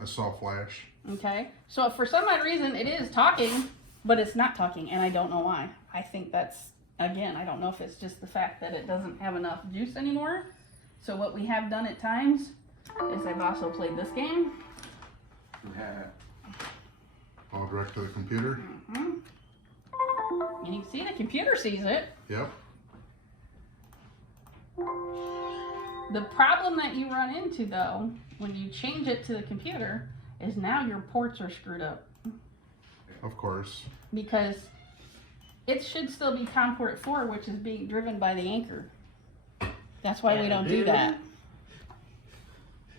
I saw flash. Okay, so if for some odd reason it is talking, but it's not talking, and I don't know why. I think that's, again, I don't know if it's just the fact that it doesn't have enough juice anymore. So what we have done at times is I've also played this game. All direct to the computer. Mm-hmm. And you can see the computer sees it. Yep. The problem that you run into, though, when you change it to the computer, is now your ports are screwed up. Of course. Because it should still be COM port 4, which is being driven by the anchor. That's why we don't do that.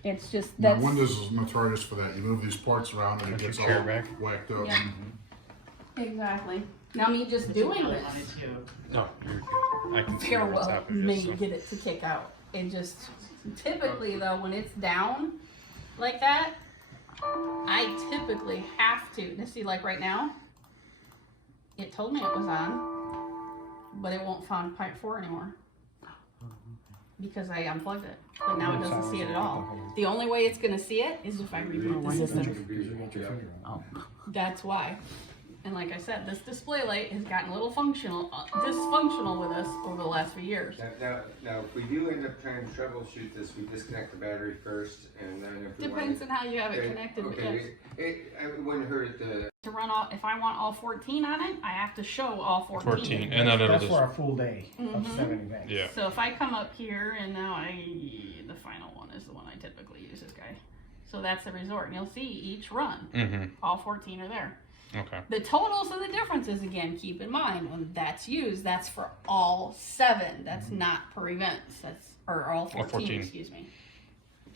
It's just Now, that's Windows is notorious for that. You move these ports around and it gets all whacked up. Yeah. Exactly. Now me just doing this No, I can see very what's well happening. may Just so. get it to kick out. It just typically though when it's down like that, I typically have to see like right now. It told me it was on, but it won't find pipe 4 anymore. Because I unplugged it, but now it doesn't see it at all. The only way it's gonna see it is if I reboot the system. That's why. And like I said, this display light has gotten a little dysfunctional with us over the last few years. Now, if we do end up trying to troubleshoot this, we disconnect the battery first, and then if we Depends on want how you have it connected. okay, it wouldn't hurt To run all, if I want all 14 on it, I have to show all 14. 14, and then it'll That's just for a full day of Mhm. 7 events. yeah. So if I come up here and now the final one is the one I typically use, this guy. So that's the resort, and you'll see each run. Mm-hmm. All 14 are there. Okay. The totals of the differences, again, keep in mind when that's used, that's for all 7. That's not per events. That's or all 14, excuse me.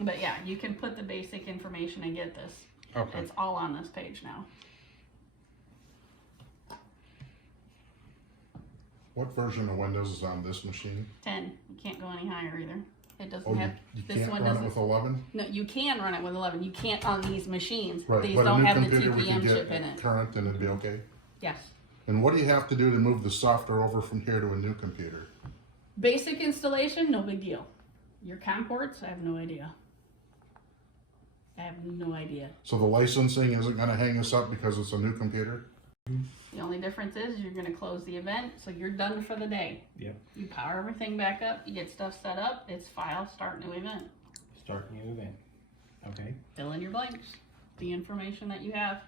But yeah, you can put the basic information and get this. Okay. It's all on this page now. What version of Windows is on this machine? 10. You can't go any higher either. It doesn't Oh, have. you This can't one run it doesn't. with 11? No, you can run it with 11. You can't on these machines. Right, These but a don't new have the computer we can TPM chip get in it. current and it'd be okay? Yes. And what do you have to do to move the software over from here to a new computer? Basic installation, no big deal. Your COM ports, I have no idea. I have no idea. So the licensing isn't gonna hang us up because it's a new computer? The only difference is you're going to close the event, so you're done for the day. Yep. You power everything back up, you get stuff set up, it's file, start new event. Start new event. Okay. Fill in your blanks, the information that you have.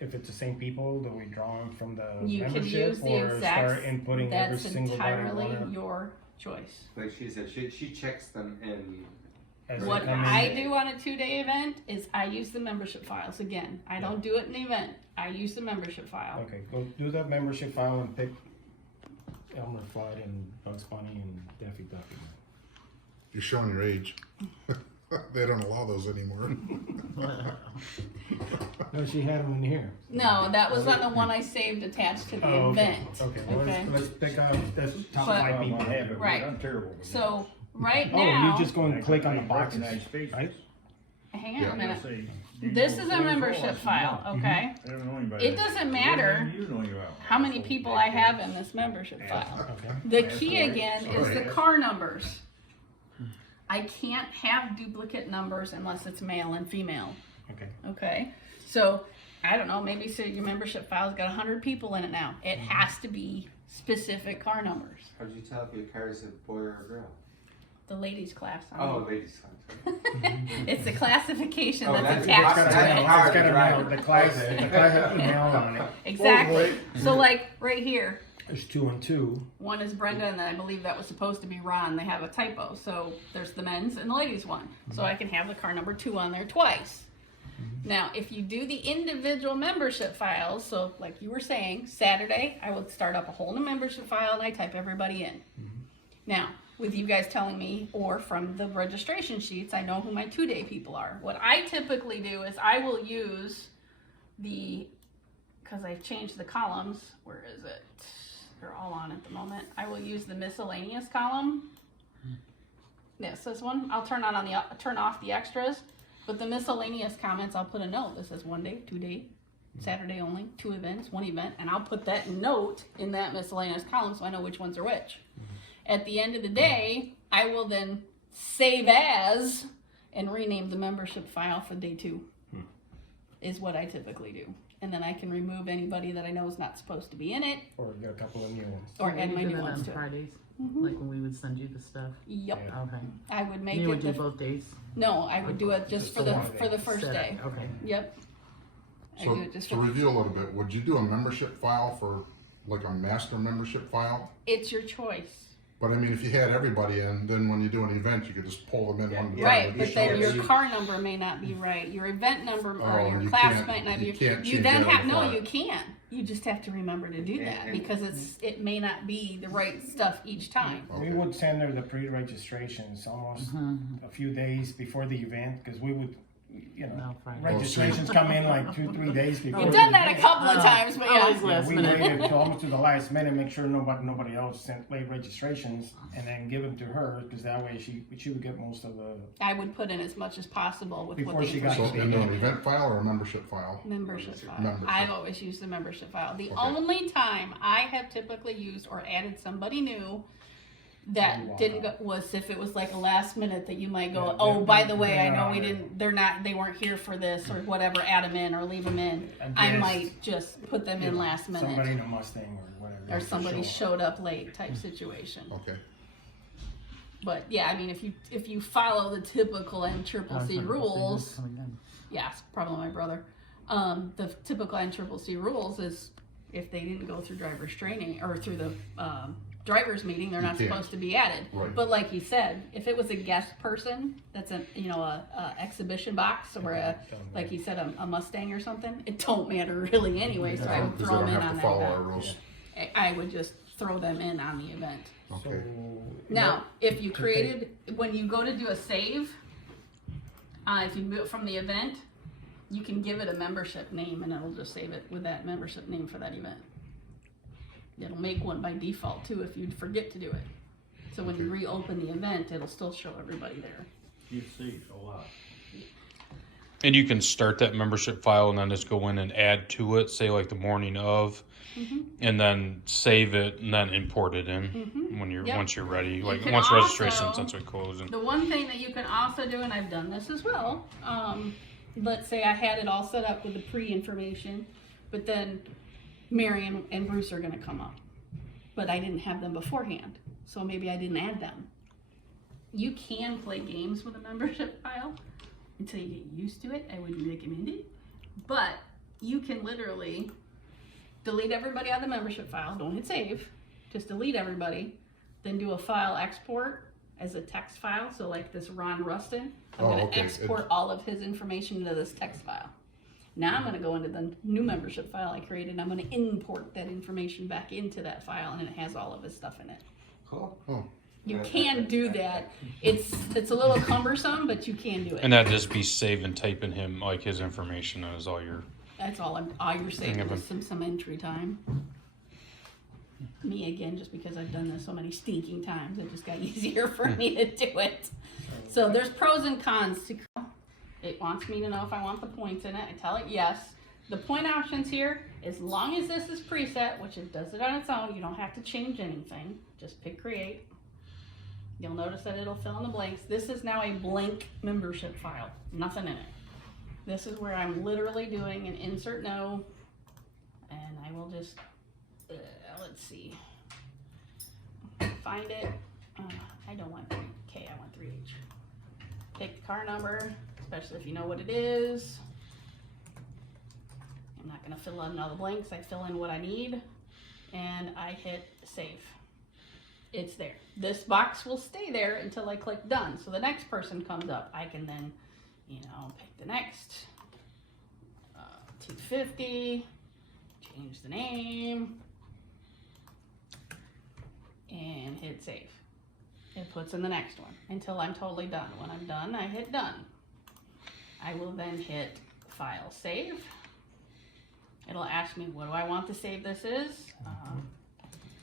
If it's the same people, do we draw them from the You can membership use the or exact, start inputting every that's single body entirely one your choice. like she said, she checks them in. as they What come in? I do on a 2-day event is I use the membership files. Again, I don't do it in the event. I use the membership file. Okay, go do the membership file and pick Elmer Fudd and Bugs Bunny and Daffy Duck. You're showing your age. They don't allow those anymore. No, she had them in here. No, that was on the one I saved attached to the Oh, okay. event. Okay, well, Okay. let's pick up the top But- 5 people. Right. I'm terrible with that. So right Oh, now, you just go and click on the I boxes, recognize faces. right? hang on Yeah. a minute. Say, do you This know is a 44? membership I said, file, no. okay? I don't know anybody It that- doesn't Well, matter you know you out. how many people I have in this membership file. Okay. The key again is the Sorry. car numbers. I can't have duplicate numbers unless it's male and female, Okay. okay? So, I don't know, maybe so your membership file's got 100 people in it now. It has to be specific car numbers. How'd you tell if your car is a boy or a girl? The ladies class. Oh, ladies. It's the classification Oh, that's that's- attached that's to how it. you It's hire got the a driver. mail, the class has email on it. Exactly. So like right here, There's 2 and 2. one is Brenda, and then I believe that was supposed to be Ron. They have a typo. So there's the men's and the ladies one. So I can have the car number 2 on there twice. Now, if you do the individual membership files, so like you were saying, Saturday, I would start up a whole new membership file and I type everybody in. Now, with you guys telling me, or from the registration sheets, I know who my 2-day people are. What I typically do is I will use because I've changed the columns, where is it? They're all on at the moment. I will use the miscellaneous column. Yes, this one. I'll turn off the extras, but the miscellaneous comments, I'll put a note that says 1 day, 2 day, Saturday only, 2 events, 1 event, and I'll put that note in that miscellaneous column so I know which ones are which. At the end of the day, I will then save as and rename the membership file for day 2. is what I typically do. And then I can remove anybody that I know is not supposed to be in it, Or get a couple of new ones. or So add you my did new it ones on to it. Fridays, Mhm. like when we would send you the stuff. Yep, Yeah. Okay. I would make You it would do the, both days. no, I would do it just Just for the the, one for the day. first Set day. up. Okay. Yep. I So do it just to for, review a little bit, would you do a membership file for like a master membership file? it's your choice. But I mean, if you had everybody in, then when you do an event, you could just pull them in one. Yeah, Right, with but each then one. your car number may not be right, your event number or Oh, your you class can't- might not be. you can't You change then that on have, the no, fly. you can. You just have to remember to do that because it may not be the right stuff each time. We Okay. would send her the pre-registrations almost a few days before the event, because we would, you know, No, Friday. registrations come in like 2-3 days before. You've the done that a event. couple of times, but Always yeah. last We minute. waited till almost to the last minute, make sure nobody else sent late registrations, and then give them to her, because that way she would get most of the, I would put in as much as possible with what Before the she got So information. into an event file or a membership file? Membership file. Membership. I've always used the membership file. The Okay. only time I have typically used or added somebody new that Wow. didn't go was if it was like a last minute that you might go, Yeah, oh, by the they're way, I not know on we there. didn't, they weren't here for this or whatever, add them in or leave them in. I I guess, might just put them in Yeah, last minute. somebody in a Mustang or whatever. Or somebody show showed up late type situation. Okay. But yeah, I mean, if you follow the typical Oh, NCCC rules, yes, probably my brother. The typical NCCC rules is if they didn't go through driver's training or through the driver's meeting, they're You not can't. supposed to be added. Right. But like you said, if it was a guest person that's a exhibition box or like you said, a Mustang or something, it don't matter really anyway. So I would Because throw they them don't in have on to that follow our event. rules. I would just throw them in on the event. Okay. Now, if you To created, when you go to do a save, if you move it from the event, you can give it a membership name and it'll just save it with that membership name for that event. It'll make one by default too if you forget to do it. So when you reopen the event, it'll still show everybody there. You see a lot. And you can start that membership file and then just go in and add to it, say like the morning of, and then save it and then import it in when you're Yep. once you're ready. Like can once registration also- since we close. And The one thing that you can also do, and I've done this as well, let's say I had it all set up with the pre-information, but then Marion and Bruce are gonna come up. But I didn't have them beforehand, so maybe I didn't add them. You can play games with a membership file until you get used to it. I wouldn't recommend it. But you can literally delete everybody on the membership file, don't hit save, just delete everybody, then do a file export as a text file. So like this Ron Rustin, I'm Oh, gonna okay. export all of his information into this text file. Now I'm gonna go into the new membership file I created and I'm gonna import that information back into that file and it has all of his stuff in it. Cool. Oh, You can do that. It's a little cumbersome, but you can do it. and that'd just be save and typing him like his information as all your. That's all you're saving of is some entry time. Me again, just because I've done this so many stinking times, it just got easier for me to do it. So there's pros and cons to. It wants me to know if I want the points in it. I tell it yes. The point options here, as long as this is preset, which it does it on its own, you don't have to change anything. Just pick create. You'll notice that it'll fill in the blanks. This is now a blank membership file, nothing in it. This is where I'm literally doing an insert no, and I will just, let's see, find it. I don't want 3K, I want 3H. Pick the car number, especially if you know what it is. I'm not gonna fill in all the blanks, I fill in what I need, and I hit save. It's there. This box will stay there until I click done. So the next person comes up, I can then, pick the next 250, change the name, and hit save. It puts in the next one until I'm totally done. When I'm done, I hit done. I will then hit file save. It'll ask me what do I want to save this is.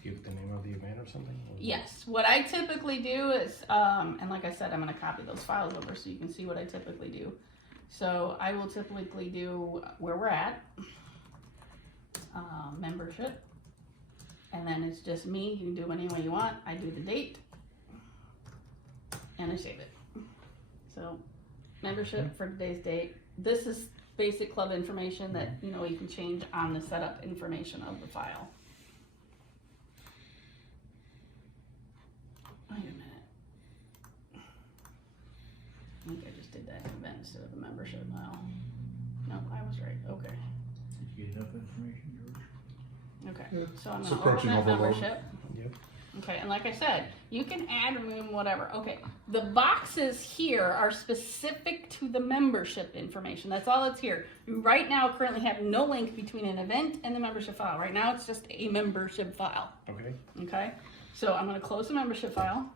Give the name of the event or something? Or- Yes, what I typically do is, and like I said, I'm gonna copy those files over so you can see what I typically do. So I will typically do where we're at, membership, and then it's just me, you can do it any way you want. I do the date, and I save it. So membership for today's date. This is basic club information that, you know, you can change on the setup information of the file. Wait a minute. I think I just did that event instead of a membership file. No, I was right, okay. Did you get enough information, George? Okay, Yeah, so I'm it's gonna approaching open that overload. membership. Yep. Okay, and like I said, you can add, remove, whatever. Okay, the boxes here are specific to the membership information. That's all that's here. You right now currently have no link between an event and the membership file. Right now it's just a membership file. Okay. Okay, so I'm gonna close the membership file.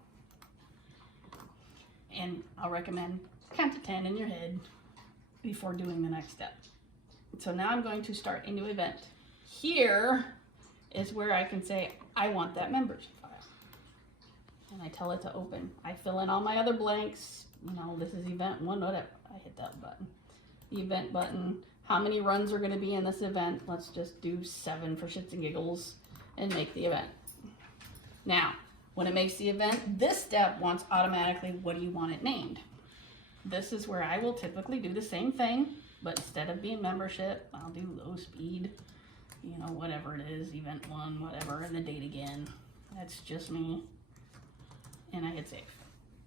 And I'll recommend count to 10 in your head before doing the next step. So now I'm going to start a new event. Here is where I can say, I want that membership file. And I tell it to open. I fill in all my other blanks. You know, this is event 1, whatever. I hit that button. The event button. How many runs are gonna be in this event? Let's just do 7 for shits and giggles and make the event. Now, when it makes the event, this step wants automatically, what do you want it named? This is where I will typically do the same thing, but instead of being membership, I'll do low speed, you know, whatever it is, event 1, whatever, and the date again. That's just me. And I hit save.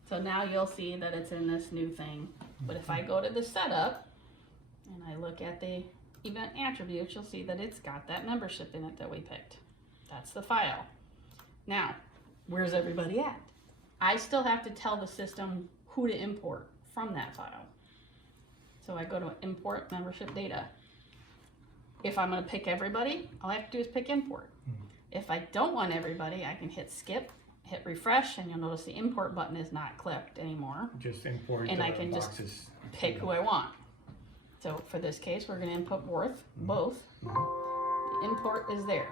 So now you'll see that it's in this new thing. But if I go to the setup and I look at the event attributes, you'll see that it's got that membership in it that we picked. That's the file. Now, where's everybody at? I still have to tell the system who to import from that file. So I go to import membership data. If I'm gonna pick everybody, all I have to do is pick import. If I don't want everybody, I can hit skip, hit refresh, and you'll notice the import button is not clicked anymore. Just import And the I can just boxes. Pick who I want. So for this case, we're gonna input both. The import is there,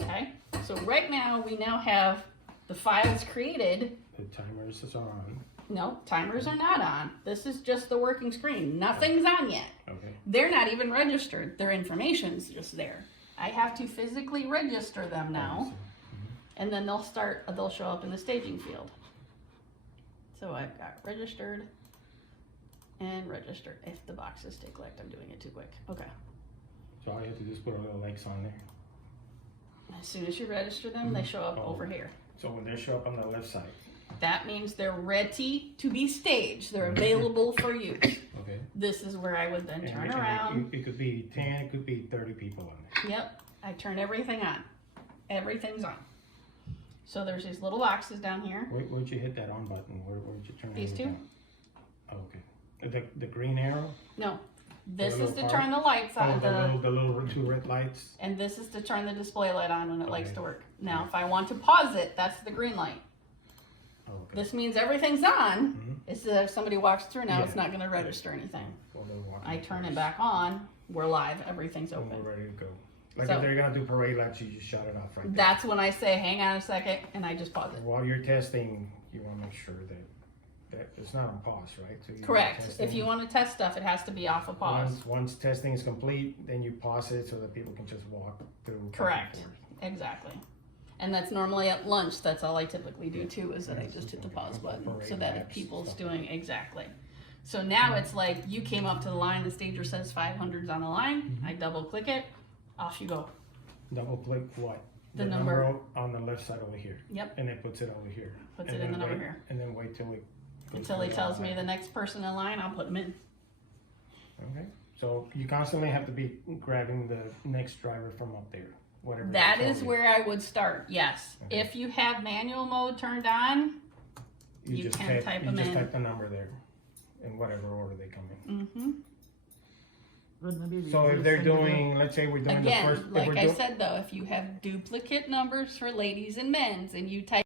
okay? So right now, we now have the files created. The timers is on. No, timers are not on. This is just the working screen. Nothing's on yet. Okay. They're not even registered. Their information's just there. I have to physically register them now, and then they'll show up in the staging field. So I've got registered and registered. If the boxes stay clicked, I'm doing it too quick. Okay. So all you have to do is put a little X on there. As soon as you register them, they show up over here. So when they show up on the left side. That means they're ready to be staged. They're available for use. Okay. This is where I would then And turn it- around. It could be 10, it could be 30 people on there. Yep, I turn everything on. Everything's on. So there's these little boxes down here. Where'd you hit that on button? Where'd you turn These everything on? Oh, okay. The green arrow? No, this The is to little turn the lights on, the little 2 red lights? and this is to turn the display light on when it likes Okay. to work. Now, if I want to pause it, that's the green light. Oh, okay. This means everything's on. Mhm. It's that if somebody walks through now, it's Yeah. not gonna register anything. Well, they'll walk I in turn it first. back on, we're live, everything's And open. we're ready to go. Like So- if they're gonna do parade lights, you just shut it off right there. That's when I say, hang on a second, and I just pause it. While you're testing, you wanna make sure that it's not on pause, right? So you're Correct. testing. If you wanna test stuff, it has to be off of pause. Once testing is complete, then you pause it so that people can just walk through. back and Correct. forth. Exactly. And that's normally at lunch. That's all I typically do too, is that I just hit the pause button so that if people's doing exactly. So now it's like you came up to the line, the stager says 500's on the line. I double click it, off you go. Double click what? The number. On the left side over here. Yep. And it puts it over here. Puts And it in then the number wait- here. And then wait till it. goes Until he to the tells me line. the next person in line, I'll put them in. Okay, so you constantly have to be grabbing the next driver from up there, whatever. That they is tell you. where I would start, yes. Okay. If you have manual mode turned on, you just can type you them just in. type the number there, in whatever order they come in. mm-hmm. Wouldn't it be the So if easiest they're thing to do? doing, let's say we're doing the first. Again, if like we're I do- said though, if you have duplicate numbers for ladies and men's and you type